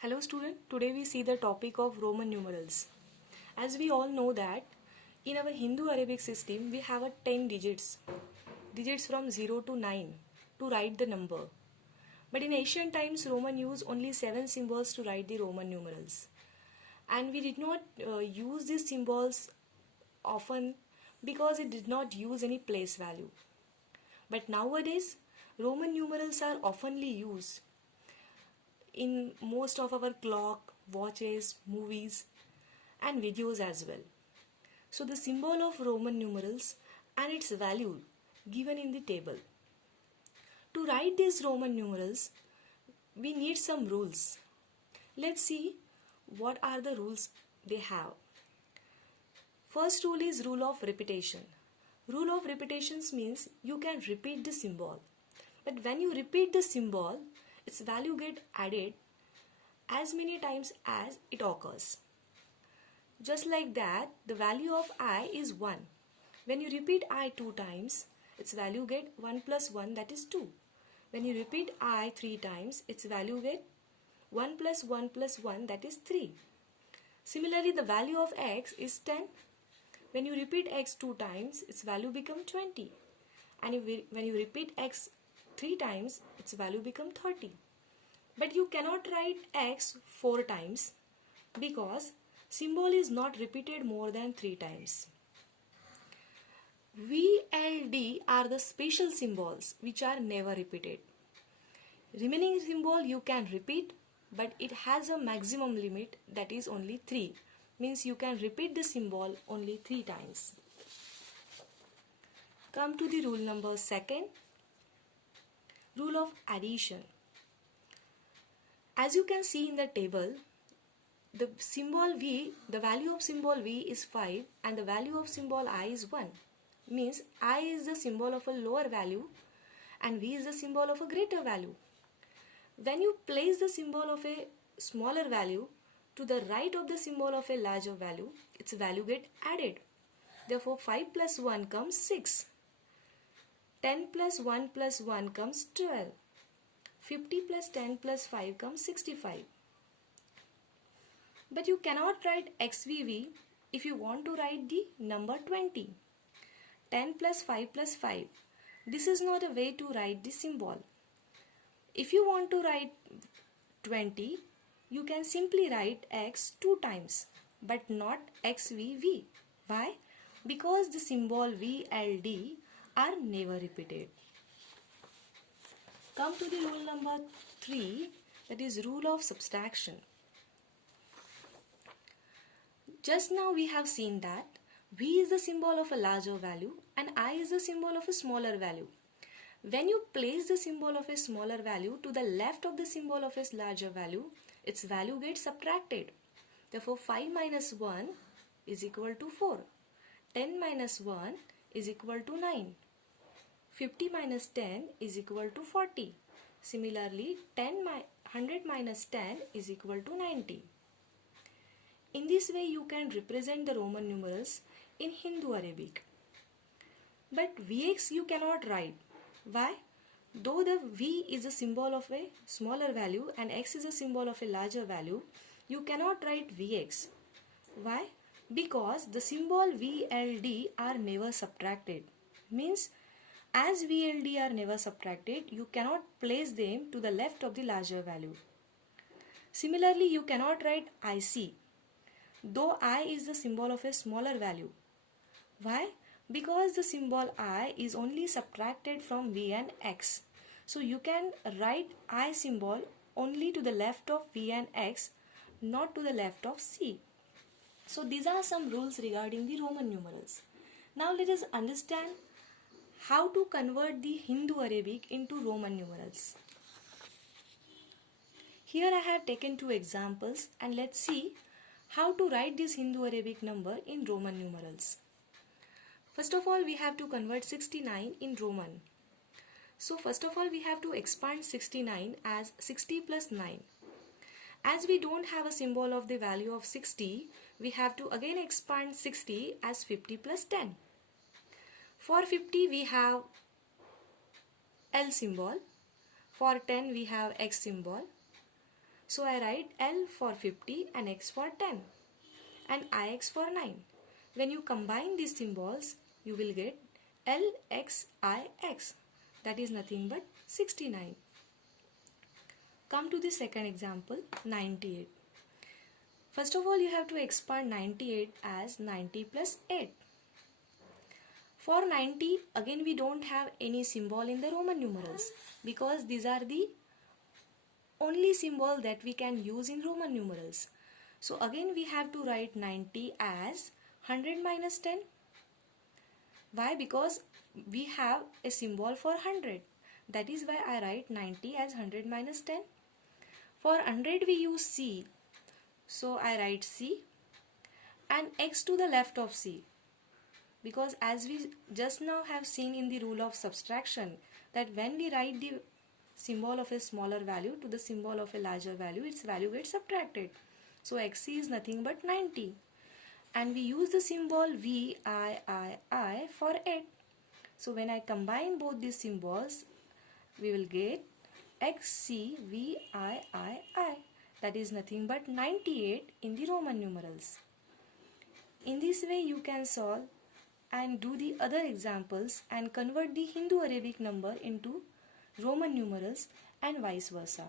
Hello student, today we see the topic of Roman numerals. As we all know that in our Hindu Arabic system we have a 10 digits from 0 to 9 to write the number. But in ancient times Roman used only 7 symbols to write the Roman numerals. And we did not use these symbols often because it did not use any place value. But nowadays Roman numerals are oftenly used in most of our clock, watches, movies and videos as well. So the symbol of Roman numerals and its value given in the table. To write these Roman numerals, we need some rules. Let's see what are the rules they have. First rule is rule of repetition. Rule of repetitions means you can repeat the symbol. But when you repeat the symbol, its value get added as many times as it occurs. Just like that, the value of I is 1. When you repeat I 2 times, its value get 1 plus 1, that is 2. When you repeat I 3 times, its value get 1 plus 1 plus 1, that is 3. Similarly, the value of x is 10. When you repeat x 2 times, its value become 20. And when you repeat x 3 times, its value become 30. But you cannot write x 4 times because symbol is not repeated more than 3 times. VLD are the special symbols which are never repeated. Remaining symbol you can repeat, but it has a maximum limit, that is only 3. Means you can repeat the symbol only 3 times. Come to the rule number 2nd. Rule of addition. As you can see in the table, the symbol V, the value of symbol V is 5 and the value of symbol I is 1. Means I is the symbol of a lower value and V is the symbol of a greater value. When you place the symbol of a smaller value to the right of the symbol of a larger value, its value get added. Therefore 5 plus 1 comes 6. 10 plus 1 plus 1 comes 12. 50 plus 10 plus 5 comes 65. But you cannot write XVV if you want to write the number 20. 10 plus 5 plus 5. This is not a way to write the symbol. If you want to write 20, you can simply write X 2 times, but not XVV. Why? Because the symbol VLD are never repeated. Come to the rule number 3, that is rule of subtraction. Just now we have seen that V is the symbol of a larger value and I is the symbol of a smaller value. When you place the symbol of a smaller value to the left of the symbol of a larger value, its value gets subtracted. Therefore 5 minus 1 is equal to 4. 10 minus 1 is equal to 9. 50 minus 10 is equal to 40. Similarly, 100 minus 10 is equal to 90. In this way, you can represent the Roman numerals in Hindu Arabic. But Vx you cannot write. Why? Though the V is a symbol of a smaller value and X is a symbol of a larger value, you cannot write Vx. Why? Because the symbol VLD are never subtracted. Means as VLD are never subtracted, you cannot place them to the left of the larger value. Similarly, you cannot write IC, though I is the symbol of a smaller value. Why? Because the symbol I is only subtracted from V and X. So you can write I symbol only to the left of V and X, not to the left of C. So these are some rules regarding the Roman numerals. Now let us understand how to convert the Hindu Arabic into Roman numerals. Here I have taken 2 examples and let's see how to write this Hindu Arabic number in Roman numerals. First of all, we have to convert 69 in Roman. So first of all, we have to expand 69 as 60 plus 9. As we don't have a symbol of the value of 60, we have to again expand 60 as 50 plus 10. For 50 we have L symbol. For 10 we have X symbol. So I write L for 50 and X for 10 and IX for 9. When you combine these symbols, you will get LXIX. That is nothing but 69. Come to the second example, 98. First of all, you have to expand 98 as 90 plus 8. For 90, again we don't have any symbol in the Roman numerals because these are the only symbol that we can use in Roman numerals. So again we have to write 90 as 100 minus 10. Why? Because we have a symbol for 100. That is why I write 90 as 100 minus 10. For 100 we use C. So I write C and X to the left of C. Because as we just now have seen in the rule of subtraction that when we write the symbol of a smaller value to the symbol of a larger value, its value gets subtracted. So XC is nothing but 90. And we use the symbol VIII for 8. So when I combine both these symbols, we will get XCVIII. That is nothing but 98 in the Roman numerals. In this way you can solve and do the other examples and convert the Hindu Arabic number into Roman numerals and vice versa.